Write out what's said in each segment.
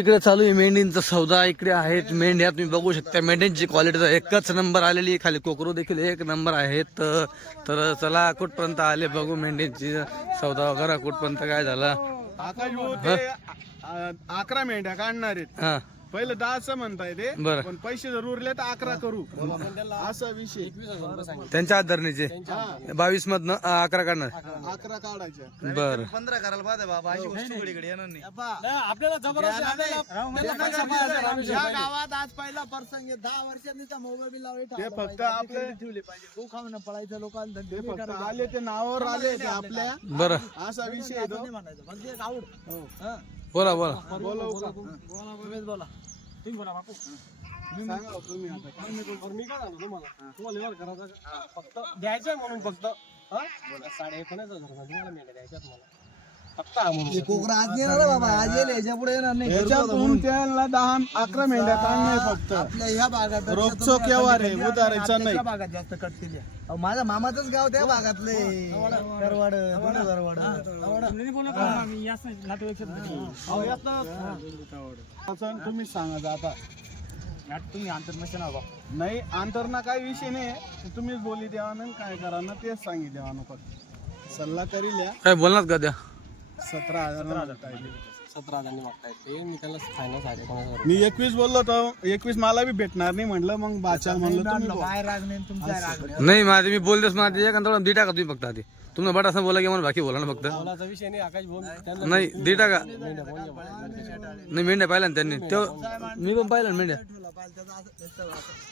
इकडे चालू आहे मेंढींचा सौदा. इकडे आहेत मेंढ्या. तुम्ही बघू शकता मेंढ्यांची क्वालिटी एकच नंबर आलेली आहे. खाली कोकरू देखील एक नंबर आहेत. तर चला कुठपर्यंत आले बघू मेंढ्यांची. सौदा वगैरे कुठपर्यंत काय झाला? अकरा मेंढ्या काढणार आहेत. हा. पहिलं दहाचं म्हणताय ते बरं. पण पैसे जर उरले तर अकरा करू. असा विषय. त्यांच्या आधारणीचे बावीस मधनं अं, अकरा काढणार. अकरा काढायच्या. बर. पंधरा करायला पाहते बाबा. अशी वस्तू घडीकडे येणार नाही. या गावात आज पहिला प्रसंग आहे. दहा वर्षांनी त्या मोबाईल बिल लावले ते फक्त आपले ठेवले पाहिजे. गो खाऊन पळायचं लोकांना ते फक्त आले ते नावावर आले ते आपल्या. बर. असा विषय आहे तो. म्हणायचं. फक्त एक आवड. हो. हा. बोला बोला बोलवू का तुम्हीच बोला तुम्ही बोला बापू. सांगा हो तुम्ही आता. मी काय सांगतो तुम्हाला? तुम्हाला व्यवहार करायचा फक्त द्यायचं म्हणून फक्त. साडे एकोणीस हजार तुम्हाला मेंढ्या द्यायच्यात मला फक्त हा म्हणून कोकरा आज येणार बाबा. आज येईल याच्यापुढे येणार नाही. याच्यातून त्याला दहा अकरा मेंढ्या काढणार फक्त. आपल्या ह्या भागात व्यवहार आहे उधारायचा नाही. भागात जास्त कट केली मामाचंच गाव त्या भागातले दरवाड दरवाड. असं तुम्ही सांगा आता. नाही अंतरना काही विषय नाही. तुम्हीच बोली द्यावा ना काय करा ना तेच सांगी द्यावा ना फक्त. सल्ला करी लिया काय बोलणार का त्या? सतरा हजार सतरा हजारनी मागतायत ते मी त्याला फायनल साडे एकोणीस मी एकवीस बोललो तर एकवीस मला बी भेटणार नाही म्हणलं मग बाचा म्हणलं तुम्ही बोला. काय राग नाही तुमचा राग नाही. नाही माझे मी बोलतेस माझे एक अंतर दी टाका तुम्ही फक्त आधी. तुम्हाला बट असं बोला की मला बाकी बोला ना फक्त बोलाचा विषय नाही आकाश भाऊ नाही दी टाका नाही मेंढ्या पाहिल्या ना त्यांनी तेव्हा मी पण पाहिलं ना मेंढ्या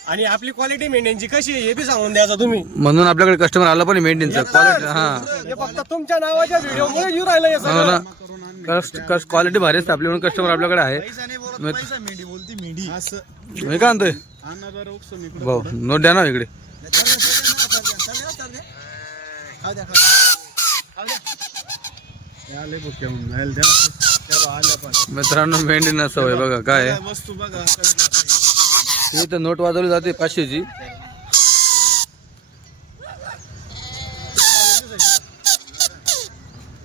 आणि आपली क्वालिटी मेंढ्यांची कशी आहे हे बी सांगून द्यायचं तुम्ही. म्हणून आपल्याकडे कस्टमर आला पण मेंढ्यांचं. क्वालिटी हा. हे फक्त तुमच्या नावाच्या व्हिडिओ मुळे येऊ राहिलं हे हो सगळं. कस्ट क्वालिटी भारी असते आपली म्हणून कस्टमर आपल्याकडे आहे. पैसा मेंढी बोलती मेंढी. असं. मी काय इकडे भाऊ नोट द्या ना इकडे. मित्रांनो आले बघ मित्रांनो सवय बघा काय वस्तू बघा इथं नोट वाजवली जाते पाचशेची.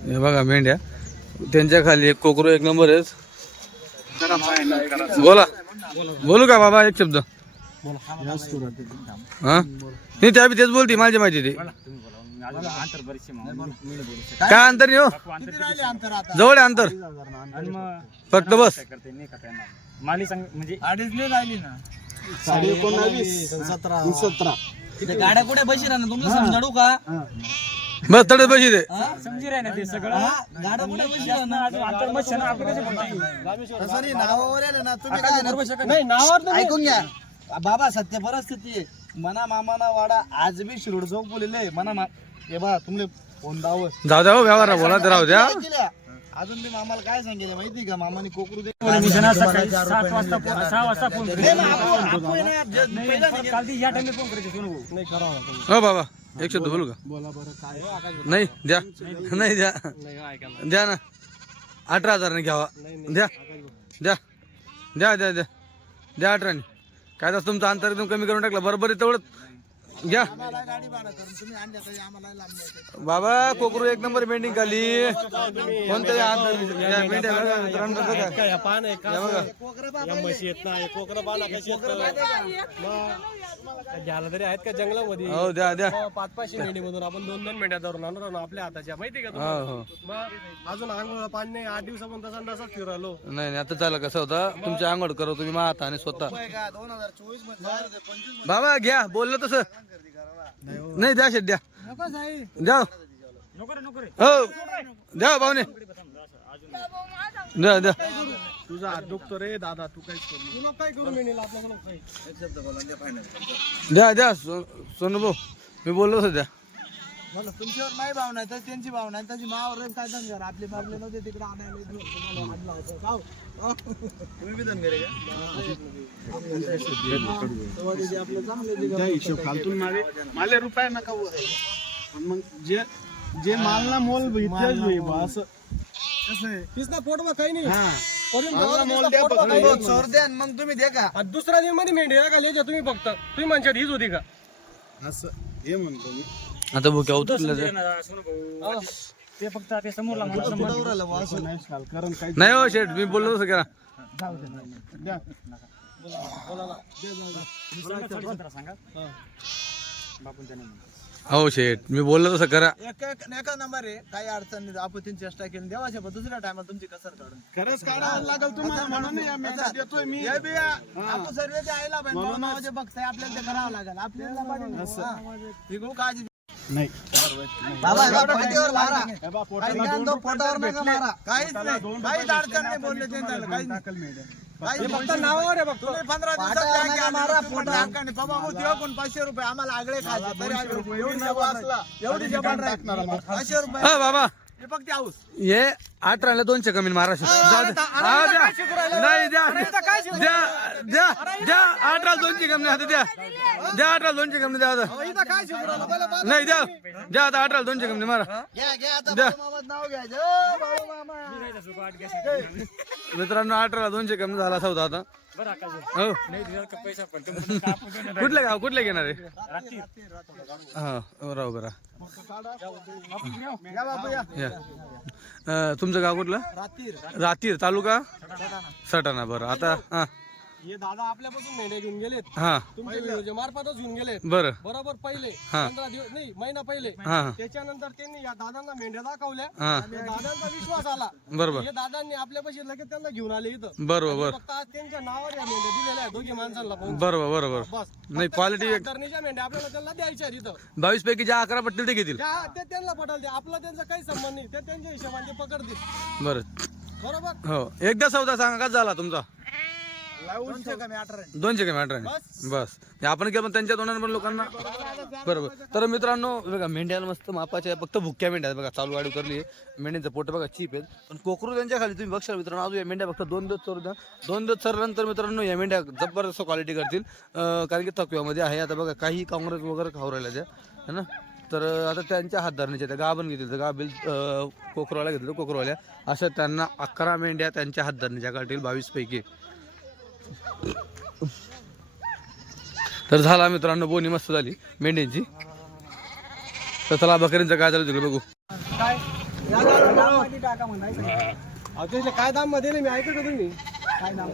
हे बघा मेंढ्या. त्यांच्या खाली एक कोकरू एक नंबर आहे बोला. बोलू का बाबा एक शब्द? हा? नाही त्या बी तेच बोलते माझी माहिती ते. काय अंतर हो? जवळ आहे अंतर. फक्त बस. माली सांग म्हणजे अडीच नाही राहिली ना. साडे एकोणावीस. सतरा. सतरा. गाड्या कुठे बशी ना तुमचं समजाडू का? बस तडे पैसे दे समजी राही ना ते सगळं. गाड्या कुठे बशी अंतर मस्त ना आपण कसं म्हणतो तसं नाही नावावर ना तुम्ही काय ना-. ऐकून घ्या. बाबा सत्य परिस्थिती आहे. मना मामाना वाडा आज बी शिरोड चौक बोलले मना मा हे बा तुमले फोन दावस जाऊ द्या हो व्यवहार बोला तर राहू द्या. केल्या. अजून बी मामाला काय सांगितलं माहिती का? मामाने कोकरू दे. सकाळी सात वाजता फोन सहा वाजता फोन नाही, मग आपण- आपण आहे ना, जे- पहिला नाही काल ती या टाइमला फोन करायचे सोनू भाऊ. नाही करावं लागेल. हो बाबा एक शब्द बोलू का? बोला बरं काय? नाही द्या. नाही द्या. द्या ना. अठरा हजाराने घ्यावा. द्या. द्या. द्या द्या द्या. द्या अठराने. काय तर तुमचं अंतर एकदम कमी करून टाकलं. बरोबर आहे तेवढं. घ्या. बाबा कोकरू एक नंबर पेंटिंग खाली कोणत्या या पान पाना घ्यायला तरी आहेत का जंगलामध्ये? हो द्या द्या. हो, पाच पाचशे मेंढी मधून आपण दोन दोन मेंढ्या धरून आणणार ना आपल्या हाताच्या माहिती का हो तुम्हाला? हो मग अजून आंघोळ पाणी नाही आठ दिवसापर्यंत तसा तसाच फिरू राहिलो. नाही नाही आता चाललं कसं होतं? तुमची आंघोळ करो तुम्ही मा हाताने स्वतः. बाबा घ्या बोललं तसं. नाही द्या शेट द्या. द्या. हो. द्या भाऊने द्या द्या. तुझा हात दुखतो रे दादा तू नको. तुला काय करू द्या द्या सोनू भाऊ मी बोललो होतो द्या. तुमच्यावर नाही भावना तर त्यांची भावना आहे. त्याची मावर काय धनगर आपले मारले नव्हते तिकडे आणायला इथून तुम्हाला आणला होता. जाऊ. तुम्ही बी धनगरे का? तेव्हा तिथे आपलं चांगले दिवस. त्या हिशोब खालतून माले माले रुपये नका वर. पण मग जे जे मालना मोल इतिहास होई बा असं. कसं आहे? तीच ना पोटवा काही नाही. हा. वरून मालना जाऊन मोल द्या पोटवा काही. चोर द्या आणि मग तुम्ही द्या का? आणि दुसरा दिनमध्ये मेंढी का लिहायच्या तुम्ही फक्त. तुम्ही म्हणशात हीच होती का? असं. हे म्हणतो मी. आता भुक्या उतरलं सोनू भाऊ. ते फक्त ते समोरला माणूस समोर नाही चाल, कारण काही नाही हो शेठ मी बोललो तसं करा सांगा. हो शेठ मी बोललो तसं करा. एक नंबर आहे काही अडचण नाही. आपण तीन चेष्टा केली. देवाच्या पण दुसऱ्या टायमाला तुमची कसर काढून. खरंच काढावं लागेल तुम्हाला म्हणून या मेंढ्या देतोय मी. हे बी आपण सर्व ते आईला बहीण भावाचे बघताय आपल्याला ते करावं लागेल. आपल्याला पाहिजे. हा. ती खूप काळजी नाही बाबा बघ, पाठीवर मारा. हे काही तो रुपये पोटावर नका मारा. काहीच नाही काहीच अडचण नाही बोलले ते झालं काहीच नाही. काहीच फक्त नाही. नावावर आहे फक्त तुम्ही पंधरा दिवसात पाट्यावर बँक नका आले, मारा, तुम्ही पोटावर. बाबा मग देऊ कोण पाचशे रुपये आम्हाला आगळे खायचे तरी आम्ही एवढी जबान. राहील. एवढी? पाचशे रुपये हा बाबा हे हे अठराला दोनशे कमी द्या. नाही द्या. द्या. द्या. द्या. अठरा दोनशे कमी आता द्या. द्या अठरा दोनशे कमी द्या आता. राहिलं? नाही द्या. द्या आता अठरा दोनशे कमी मारा. द्या. मित्रांनो अठराला दोनशे कमी झाला सौदा आता. बरं. कुठले गाव कुठले घेणार आहे? रात्री. हा राव करा. या बापू या. या. अं, तुमचं गाव कुठलं? रातीर. तालुका? सटाणा बरं. आता हा. हे दादा आपल्यापासून मेंढ्या घेऊन गेलेत. हा. व्हिडिओच्या मार्फतच घेऊन गेलेत. बरं. बरोबर पहिले. हा. पंधरा दिवस नाही महिना पहिले. हा. हा त्याच्यानंतर त्यांनी या दादांना मेंढ्या दाखवल्या. हा. दादांचा विश्वास आला. बरोबर. हे दादांनी आपल्यापाशी लगेच त्यांना घेऊन आले इथं. बरोबर. त्यांच्या नावावर या मेंढ्या दिलेल्या आहेत दोघी माणसांना पाहून. बरोबर बरोबर. बस. नाही क्वालिटी मेंढ्या आपल्याला त्यांना द्यायच्या आहेत इथं. बावीस पैकी ज्या अकरा पटतील ते घेतील. त्या ते त्यांना पटाल ते आपला त्यांचा काही संबंध नाही. ते त्यांच्या हिशोबाने ते पकडतील बरं. बरोबर? हो. एकदा सौदा सांगा का झाला तुमचा? दोनशे कमी अठरा दोनशे कमी अठराने. बस. आपण केलं पण त्यांच्या तोंडाने पण लोकांना बरोबर. तर मित्रांनो बघा मेंढ्याला मस्त मापाच्या. फक्त भुक्या मेंढ्या आहेत बघा चालू गाडी करली मेंढ्यांचं पोट बघा चीप आहेत. पण कोकरू त्यांच्या खाली तुम्ही बघशाल मित्रांनो अजून या मेंढ्या फक्त दोन दिवस चरू द्या. दोन दिवस चरल्यानंतर मित्रांनो या मेंढ्या जबरदस्त क्वालिटी करतील. कारण की थकव्यामध्ये आहे. आता बघा काही काँग्रेस वगैरे खाऊ राहिल्या त्या. है ना? तर आता त्यांच्या हात धरण्याच्या त्या गाभण घेतील तर गाबिल कोकरवाल्या घेतील कोकरवाल्या. असं त्यांना अकरा मेंढ्या त्यांच्या हात धरण्याच्या काढतील बावीस पैकी. तर झाला मित्रांनो बोनी मस्त झाली मेंढ्यांची. तर चला बकरींचं काय झालं तिकडे बघू. काय? दाममध्ये मी ऐकलं का तुम्ही? काय दाम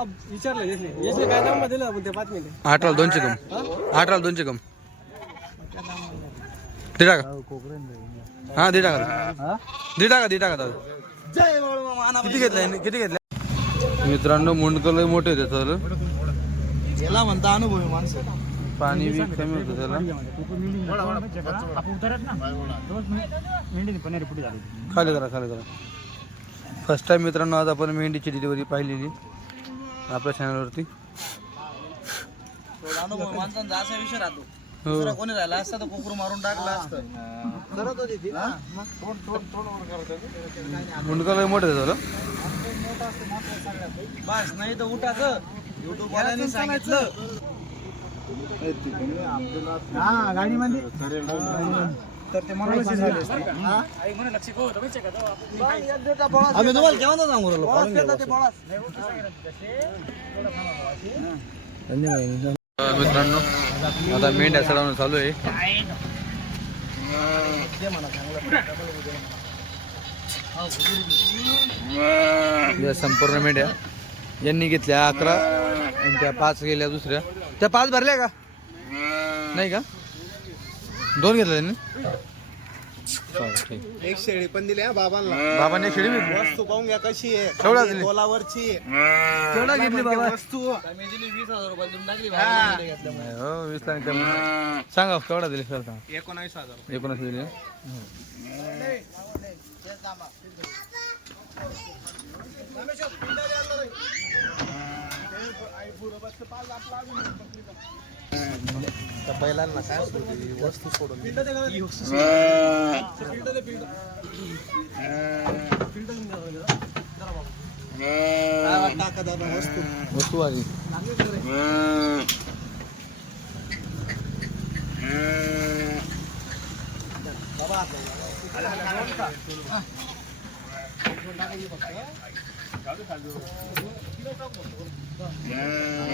अब विचारलं याचे काय दाममध्ये दिलं आपण ते पाच मिनिटे अठरा दोनशे कम. अठरा दोनशे कम. दे टाका. हा दे टाका. दे टाका दे टाका दादा. किती घेतलंय? किती घेतलं मित्रांनो मुंडकं लय मोठे होते त्याचं याला म्हणता अनुभवी माणसं. पाणी बी कमी होतं त्याला. खाली करा खाली करा. फर्स्ट टाइम मित्रांनो आज आपण मेंढीची डिलिव्हरी पाहिलेली. आपल्या चॅनलवरती असा विषय राहतो. दुसरा कोणी राहिला असता तर कुकर मारून टाकला असतं. करत होती ती. हा? मुंडकं लय मोठे झालं. बस नाही तर उठाचं युट्यूब वाल्यांनी सांगितलं. हा गाडीमध्ये. तर ते मला तुम्हाला केव्हा सांगू राहिलो? मित्रांनो आता मेंढ्या चढवणं चालू आहे. या संपूर्ण मेंढ्या. यांनी घेतल्या अकरा आणि त्या पाच गेल्या दुसऱ्या. त्या पाच भरल्या का? नाही का? दोन घेतल्या त्यांनी? एक शेळी पण दिली हा बाबांना. बाबांनी एक शेळी घेतली वस्तू पाहून घ्या कशी आहे. केवढा दिली? तोलावरची केवढा घेतली बाबा? वस्तू. नाही हो. वीस लाख कमी सांगा केवढा दिली सर सांगा? एकोणावीस हजार एकोणीस दिली त्या बैलांना काय असतं ते वस्तू सोडून काय वाटतं अक्का दादा वस्तू वस्तू आली चला, इथे आता मध्ये.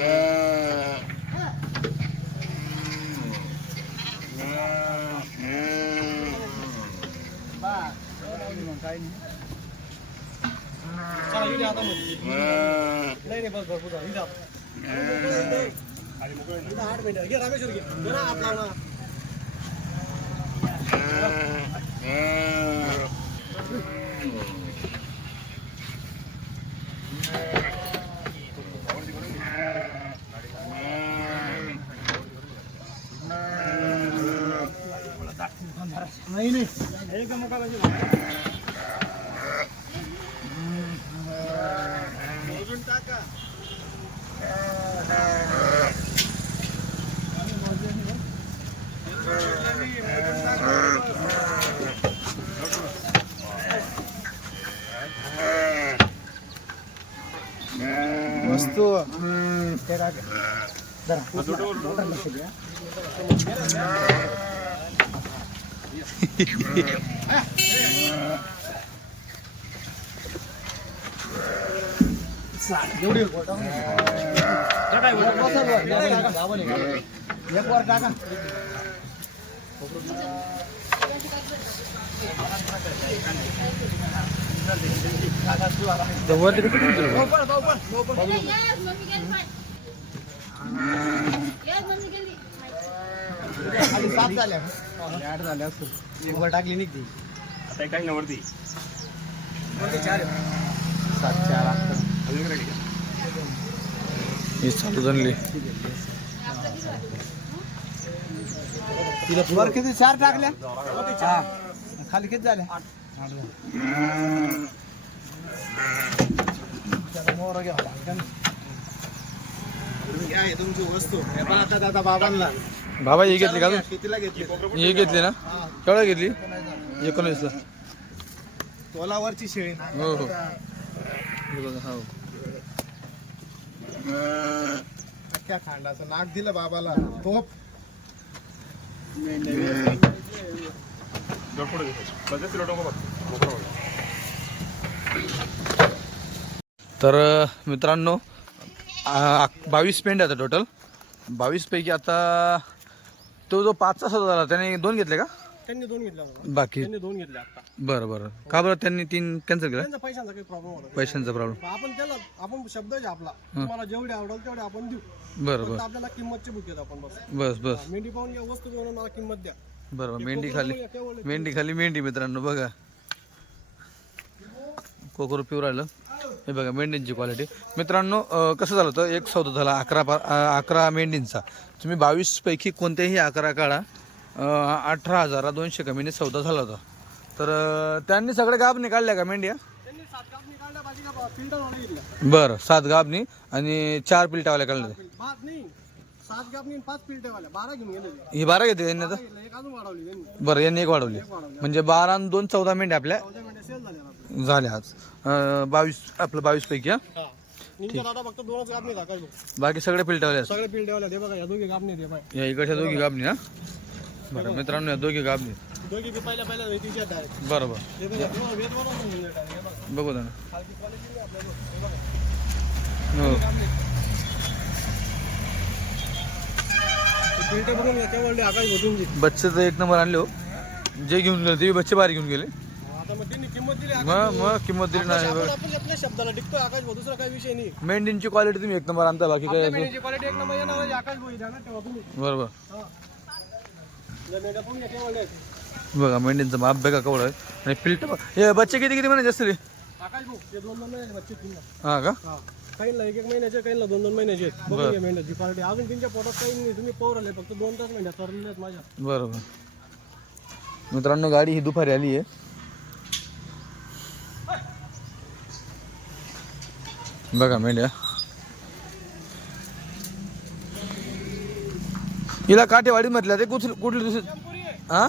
ना. नाही नाही एकदम मोठा पाहिजे. वस्तू एक वर टाका तर सात झाल्या. आठ झाल्या असतील. एक वर टाकली नाही ती आता काही नवरती सात चार आठ. ही चालू झाली तिला वर किती? चार टाकल्या? हा. खाली किती झाल्या? आठ. झाल्या. त्याला मोहरं घ्यावं लागतं तुमची वस्तू. हे पण आता दादा बाबांना. बाबा ही घेतली का? कितीला घेतली. ही घेतली ना? केवढा घेतली? एकोणवीसला. तोलावरची शेळी हो हो. हे बघा, हो. अख्ख्या खांडाचं नाक दिलं बाबाला. तोप. तर मित्रांनो बावीस पेंड आता टोटल बावीस पैकी आता तो जो पाचचा सौदा झाला त्याने दोन घेतले का? त्यांनी दोन घेतल्या बाबा. बाकी त्यांनी दोन घेतले आता. बरं बरं. का बरं त्यांनी तीन कॅन्सल केलं? त्यांचा पैशांचा काही प्रॉब्लेम होता पैशांचा प्रॉब्लेम पण आपण त्याला आपण शब्द आहे आपला. तुम्हाला जेवढे आवडेल तेवढे आपण देऊ. बरं फक्त बरं. आपल्याला किंमतचे बुक आपण बस. बस बस. मेंढी पाहून घ्या वस्तू घेऊन मला किंमत द्या. बरं बरं मेंढी खाली मेंढी खाली मेंढी मित्रांनो बघा. कोकरू पिऊ राहिलं हे बघा मेंढींची क्वालिटी मित्रांनो कसं झालं होतं? एक सौदा झाला अकरा पा अकरा मेंढींचा. तुम्ही बावीस पैकी कोणत्याही अकरा काढा. अठरा हजारा दोनशे कमीने सौदा झाला होता. तर त्यांनी सगळे गाबने काढल्या का मेंढ्या? बरं सात गाबनी आणि चार पिलटावाल्या काढल्या. ही बारा घेते त्यांनी आता? बरं यांनी एक वाढवली. म्हणजे बारा आणि दोन चौदा मेंढ्या आपल्या. झाले आज. अं, बावीस आपलं बावीस पैकी हा? हा. दादा फक्त दोनच बाकी सगळे असतात सगळे ते बघा या दोघी कापणी ते बाय या इकडच्या दोघी गाबनी ना बरं मित्रांनो या दोघी गाबनी दोघी बी पहिल्या पहिल्या तिच्या डायरेक्ट बरोबर. बघा. हे ना. खालची quality नाही आपल्याला. हे बघा. हो. ते पिल्टे बघून घ्या, केवळ आकाश भोजूनची. बच्चे तर एक नंबर आणले हो. जे घेऊन गेले ते बच्चे बाहेर घेऊन गेले. आता मग त्यांनी किंमत दिली आकाश मग मग किंमत दिली आपल्या- नाही आपण आपल्या शब्दाला आकाश भाऊ दुसरा काही विषय नाही. मेंढींची क्वालिटी तुम्ही एक नंबर आणता बाकी आपल्या काय मेंढीची क्वालिटी एक नंबर येणार आहे, आकाश भाऊ तुम्ही. बरोबर हा. मेंढ्या. बघा मेंढींचा माप बघा कवड आहे. आणि फिल्टर हे बच्चे किती किती म्हणायचे असतील हे? आकाश भाऊ ते दोन दोन महिन्याचे बच्चे तीन हा का? हा. काहींना एक एक महिन्याचे काहींना दोन दोन महिन्याचे आहेत. बघून घ्या मेंढ्याची क्वालिटी अजून त्यांच्या पोटात काही नाही तुम्ही पोर आले फक्त दोन तास मेंढ्या चरलेल्या आहेत माझ्या. बरोबर मित्रांनो गाडी ही दुपारी आली आहे. बघा मेंढ्या हिला काठेवाडी म्हटलं ते कुठली कुठली दुसरी हा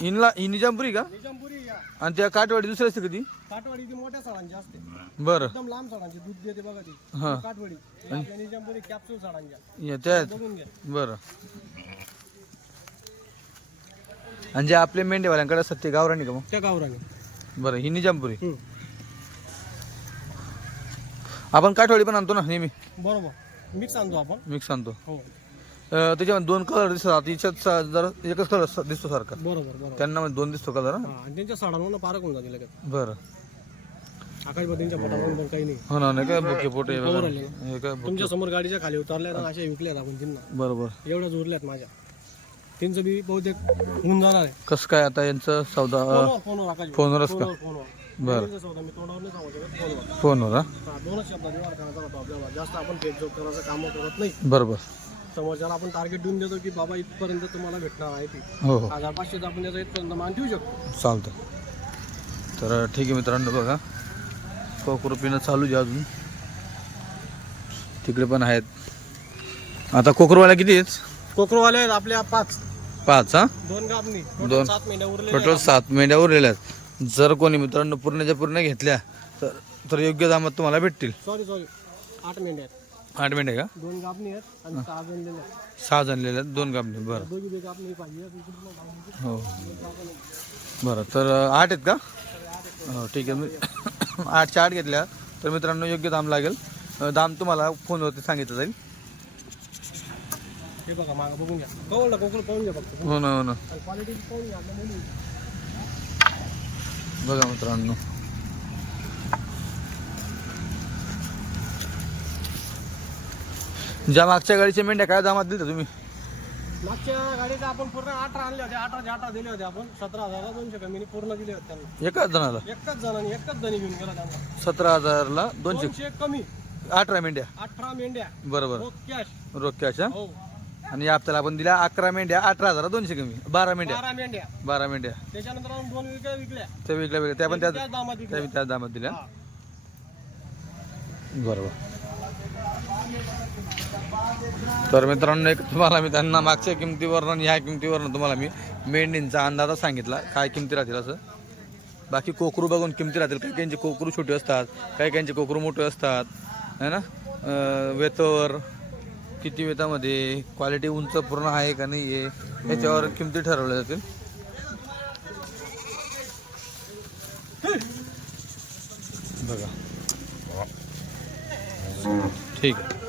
हिनला ही निजामपुरी का? निजामपुरी या. आणि त्या काठवाडी दुसरी असते कधी काठवाडी ती मोठ्या साडांची असते. बरं. एकदम लांब साडांची दूध देते बघा ती. हा. काठवाडी. आपल्या निजामपुरी कॅप्सूल साडांच्या या त्यात बघून घ्या. बरं. आणि जे आपले मेंढेवाल्यांकडे असतात ते गावराणी का मग? त्या गावराने. बरं ही निजामपुरी. आपण काठवाडी पण आणतो ना नेहमी? बरोबर. मिक्स आणतो आपण. मिक्स आणतो. हो. अं, त्याच्यामध्ये दोन कलर दिसतात. हिच्यात सा- जरा एकच कलर दिसतो सारखा. बरोबर बरोबर. त्यांना मध्ये दोन दिसतो कलर हा? आणि त्यांच्या साडांवर पारक होऊन जाते लगेच. बरं. आकाश बदींच्या पोटामध्ये पण काही नाही. हो ना नाही काय बुके पोटे बघा हे काय बुके? तुमच्यासमोर गाडीच्या खाली उतरल्या ना अशा विकल्यात आपण त्यांना बरोबर. एवढ्याच उरल्यात माझ्या. त्यांचं बी बहुतेक होऊन जाणार आहे. कसं काय आता यांचं सौदा फोनवर फोनवर आकाश. फोनवरच का? फोनवर फोनवर. बरं. त्यांचा सौदा मी तोंडावर नाही सांगू शकत फोनवर. फोनवर हा? हा, दोनच शब्दात व्यवहार करायचा होता आपल्याला. जास्त आपण करायचं काम करत नाही. बरोबर. समोरच्याला आपण टार्गेट देऊन देतो की बाबा इथपर्यंत तुम्हाला भेटणार आहे ती. हो हो. हजार पाचशेचा आपण त्याचा इथपर्यंत मान ठेवू शकतो. चालतं तर ठीक आहे मित्रांनो बघा. कोकरू पिणं चालू आहे अजून. तिकडे पण आहेत. आता कोकरूवाल्या किती आहेत? कोकरवाले आहेत आपल्या पाच. पाच हा? दोन गाबनी दोन. सात टोटल सात मेंढ्या उरलेल्या आहेत. जर कोणी मित्रांनो पूर्णच्या पूर्ण घेतल्या तर तर योग्य दामात तुम्हाला भेटतील. सॉरी सॉरी आठ मेंढे आहेत. आठ मेंढ्या का? दोन गाबणी आहेत आणि सहा जनलेले आहेत. सहा जणलेल्या आहेत दोन कापले बरं. दोघी बी गाबणी पाहिजे इकडून गाबणी. हो. बरं तर अं, आठ आहेत का? हो ठीक आहे. मी आठच्या आठ घेतल्या तर मित्रांनो योग्य दाम लागेल. अं, दाम तुम्हाला फोनवरती सांगितलं जाईल. हे बघा मागं बघून घ्या. कवळला कोकळ पाहून घ्या फक्त. हो ना हो ना. क्वालिटी पाहून घ्या आपल्या मुली बघा मित्रांनो. ज्या मागच्या गाडीच्या मेंढ्या काय दामात दिल्या तुम्ही? मागच्या गाडीचा आपण पूर्ण अठरा आणले होते अठराचे अठरा दिले होते आपण. सतरा हजारला दोनशे कमीने पूर्ण दिले होते त्यांना. एकाच जणाला? एकच जणांनी एकच जणी घेऊन गेला त्यांना. सतरा हजारला दोनशे. दोनशे कमी. अठरा मेंढ्या. अठरा मेंढ्या. बरोबर. रोख कॅश रोक्याच्या हो. आणि आपल्याला आपण दिल्या अकरा मेंढ्या अठरा हजार दोनशे कमी. बारा मेंढ्या. बारा मेंढ्या. बारा मेंढ्या. त्याच्यानंतर दोन विकल्या विकल्या. त्या वेगळ्या वेगळ्या त्या पण त्याच त्याच दामात त्या विकल्या. त्याच दामात दिल्या. हा. बरोबर. तर मित्रांनो एक तुम्हाला मी त्यांना मागच्या किमतीवरनं आणि ह्या किमतीवरनं तुम्हाला मी मेंढींचा अंदाजा सांगितला. काय किमती राहतील असं? बाकी कोकरू बघून किमती राहतील. काही काहींचे कोकरू छोटे असतात काही काहींचे कोकरू मोठे असतात. है ना? अं, वेतावर किती वेतामध्ये? क्वालिटी उंच पूर्ण आहे का नाही आहे याच्यावर किमती ठरवल्या जातील? बघा. ठीक आहे.